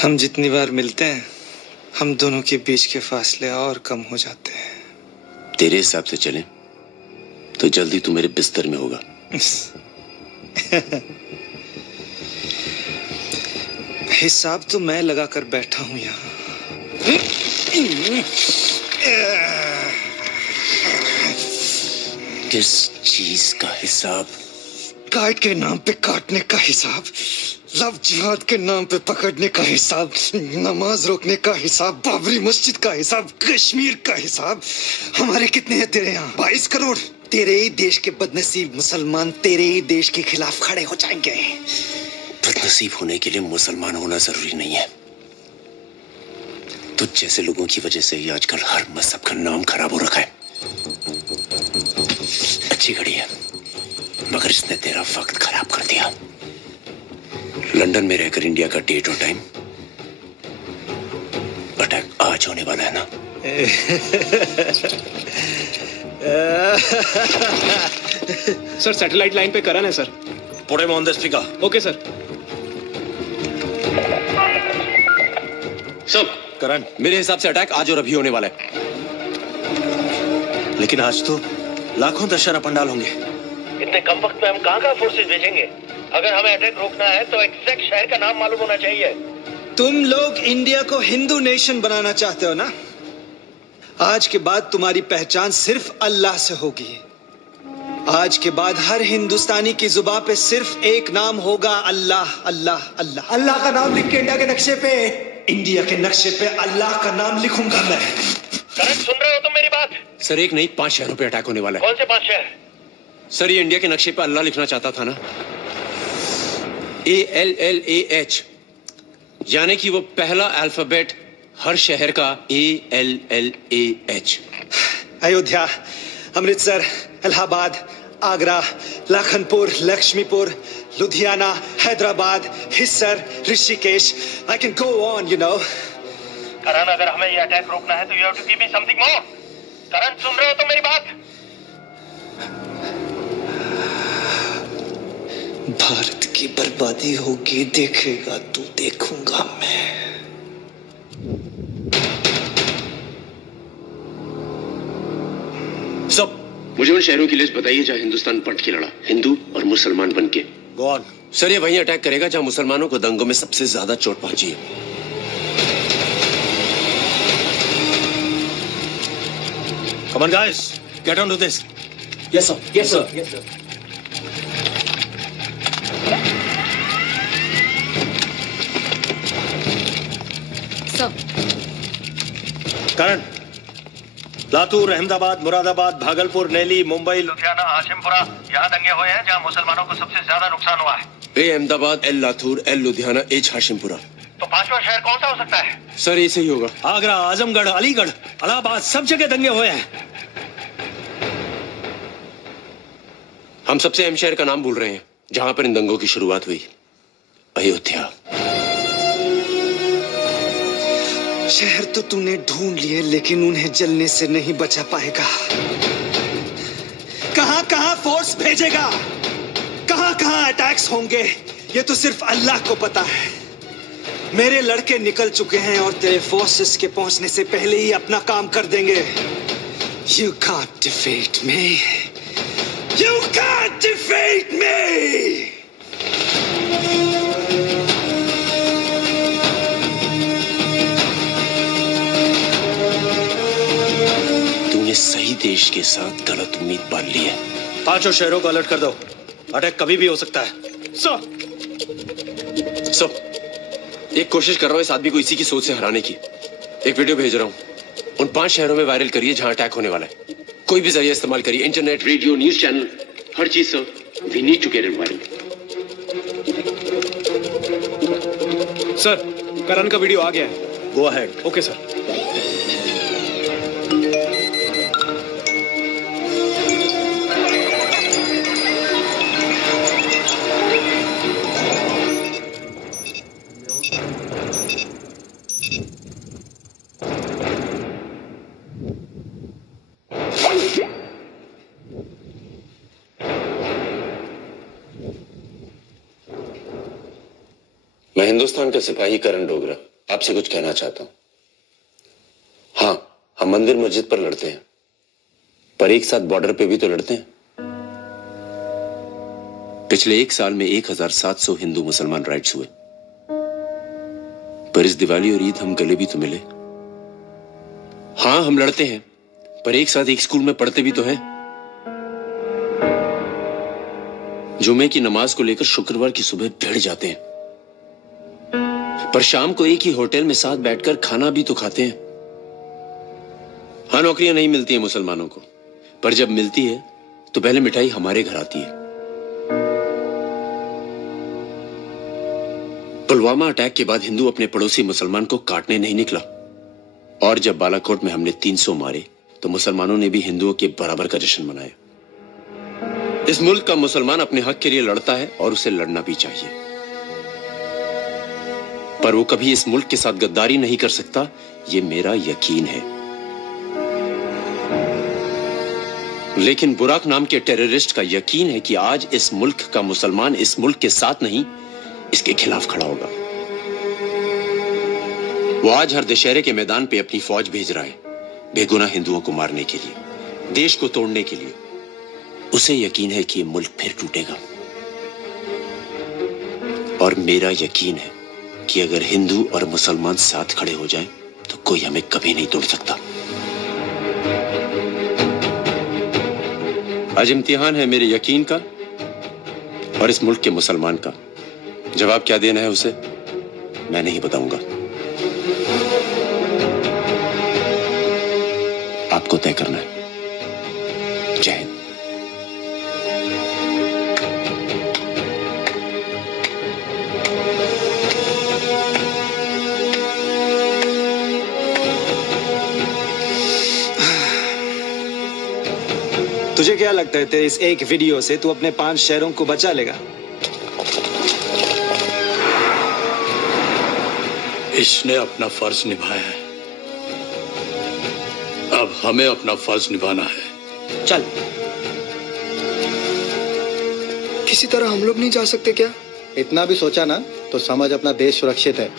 हम जितनी बार मिलते हैं हम दोनों के बीच के फासले और कम हो जाते हैं। तेरे हिसाब से चलें तो जल्दी तू मेरे बिस्तर में होगा। हिसाब तो मैं लगा कर बैठा हूं यहाँ। किस चीज का हिसाब? काट के नाम पे काटने का हिसाब, लव जिहाद के नाम पे पकड़ने का हिसाब, नमाज रोकने का हिसाब, बाबरी मस्जिद का हिसाब, कश्मीर का हिसाब। हमारे कितने हैं तेरे यहाँ? 22 करोड़। तेरे ही देश के बदनसीब मुसलमान तेरे ही देश के खिलाफ खड़े हो जाएंगे। बदनसीब होने के लिए मुसलमान होना जरूरी नहीं है। तुझ जैसे लोगों की वजह से ही आजकल हर मजहब का नाम खराब हो रखा है। अच्छी घड़ी है मगर इसने तेरा वक्त खराब कर दिया। लंदन में रहकर इंडिया का डेट और टाइम, अटैक आज होने वाला है ना? सर सैटेलाइट लाइन पे करण है sir. Put him on the speaker. Okay sir. सब करण, मेरे हिसाब से अटैक आज और अभी होने वाला है। लेकिन आज तो लाखों दशहरा पंडाल होंगे। इतने कम वक्त में हम कहाँ फोर्सेस भेजेंगे? अगर हमें अटैक रोकना है तो एग्जैक्ट शहर का नाम मालूम होना चाहिए। तुम लोग इंडिया को हिंदू नेशन बनाना चाहते हो ना? आज के बाद तुम्हारी पहचान सिर्फ अल्लाह से होगी। आज के बाद हर हिंदुस्तानी की जुबान पे सिर्फ एक नाम होगा, अल्लाह अल्लाह अल्लाह। अल्लाह का नाम लिख के इंडिया के नक्शे पे अल्लाह का नाम लिखूंगा मैं। करण, सुन रहे हो तुम मेरी बात? सर एक नहीं 5 शहरों पे अटैक होने वाला है। कौन से 5 शहर? सर ये इंडिया के नक्शे पे अल्लाह लिखना चाहता था ना, ALLAH, यानी कि वो पहला अल्फाबेट हर शहर का ALLAH। Ayodhya, Amritsar, Allahabad, Agra, Lakhanpur, Laxmipur, Ludhiana, Hyderabad, Hisar, Rishikesh. I can go on, you know. करण, अगर हमें ये अटैक रोकना है तो you have to give me something more. करण, सुन रहे हो तुम मेरी बात? भारत की बर्बादी होगी, देखेगा तू, देखूंगा मैं। सब मुझे उन शहरों की लिस्ट बताइए जहां हिंदुस्तान पट के लड़ा, हिंदू और मुसलमान बनके। Go on. सर ये वही अटैक करेगा जहां मुसलमानों को दंगों में सबसे ज्यादा चोट पहुंची है। Come on guys, get on to this. Yes sir. Yes sir. Yes sir. Karan, Latur, Ahmedabad, Moradabad, Bhagalpur, Nelly, Mumbai, Ludhiana, Hashimpura, यहाँ दंगे हुए हैं जहाँ मुसलमानों को सबसे ज्यादा नुकसान हुआ है। A Ahmedabad, L Latur, L Ludhiana, H Hashimpura. तो 5वां शहर कौन सा हो सकता है? सर ये सही होगा। आगरा, आजमगढ़, अलीगढ़, इलाहाबाद, सब जगह दंगे हुए हैं। हम सबसे अहम शहर का नाम भूल रहे हैं जहां पर इन दंगों की शुरुआत हुई, अयोध्या। शहर तो तूने ढूंढ लिए लेकिन उन्हें जलने से नहीं बचा पाएगा। कहां कहां फोर्स भेजेगा, कहां कहां अटैक्स होंगे, ये तो सिर्फ अल्लाह को पता है। मेरे लड़के निकल चुके हैं और तेरे फोर्सेस के पहुंचने से पहले ही अपना काम कर देंगे। You can't defeat me. You can't defeat me. तूने सही देश के साथ गलत उम्मीद पाल ली है। 5 शहरों को अलर्ट कर दो, अटैक कभी भी हो सकता है। सर एक कोशिश कर रहा हूँ इस आदमी को इसी की सोच से हराने की। एक वीडियो भेज रहा हूँ, उन 5 शहरों में वायरल करिए जहां अटैक होने वाला है। कोई भी जरिया इस्तेमाल करिए, इंटरनेट, रेडियो, न्यूज चैनल, हर चीज sir. We need to get it viral. Sir Karan का वीडियो आ गया है। Go ahead. Okay sir. मैं हिंदुस्तान का सिपाही करण डोगरा। आपसे कुछ कहना चाहता हूं। हाँ, हम मंदिर मस्जिद पर लड़ते हैं, पर एक साथ बॉर्डर पे भी तो लड़ते हैं। पिछले 1 साल में 1700 हिंदू मुसलमान राइट्स हुए, पर इस दिवाली और ईद हम गले भी तो मिले। हाँ, हम लड़ते हैं, पर एक साथ एक स्कूल में पढ़ते भी तो हैं। जुमे की नमाज को लेकर शुक्रवार की सुबह भिड़ जाते हैं, पर शाम को एक ही होटल में साथ बैठकर खाना भी तो खाते हैं। हाँ, नौकरियां नहीं मिलती हैं मुसलमानों को, पर जब मिलती है तो पहले मिठाई हमारे घर आती है। पुलवामा अटैक के बाद हिंदू अपने पड़ोसी मुसलमान को काटने नहीं निकला, और जब बालाकोट में हमने 300 मारे तो मुसलमानों ने भी हिंदुओं के बराबर का जश्न मनाया। इस मुल्क का मुसलमान अपने हक के लिए लड़ता है और उसे लड़ना भी चाहिए, पर वो कभी इस मुल्क के साथ गद्दारी नहीं कर सकता, ये मेरा यकीन है। लेकिन बुराक नाम के टेररिस्ट का यकीन है कि आज इस मुल्क का मुसलमान इस मुल्क के साथ नहीं, इसके खिलाफ खड़ा होगा। वो आज हर दशहरे के मैदान पे अपनी फौज भेज रहा है, बेगुनाह हिंदुओं को मारने के लिए, देश को तोड़ने के लिए। उसे यकीन है कि ये मुल्क फिर टूटेगा, और मेरा यकीन है कि अगर हिंदू और मुसलमान साथ खड़े हो जाएं, तो कोई हमें कभी नहीं तोड़ सकता। आज इम्तिहान है मेरे यकीन का और इस मुल्क के मुसलमान का। जवाब क्या देना है उसे मैं नहीं बताऊंगा, आपको तय करना है। जय हिंद। तुझे क्या लगता है तेरे इस एक वीडियो से तू अपने 5 शहरों को बचा लेगा? इसने अपना फर्ज निभाया है, अब हमें अपना फर्ज निभाना है। चल। किसी तरह हम लोग नहीं जा सकते क्या? इतना भी सोचा ना तो समझ अपना देश सुरक्षित है।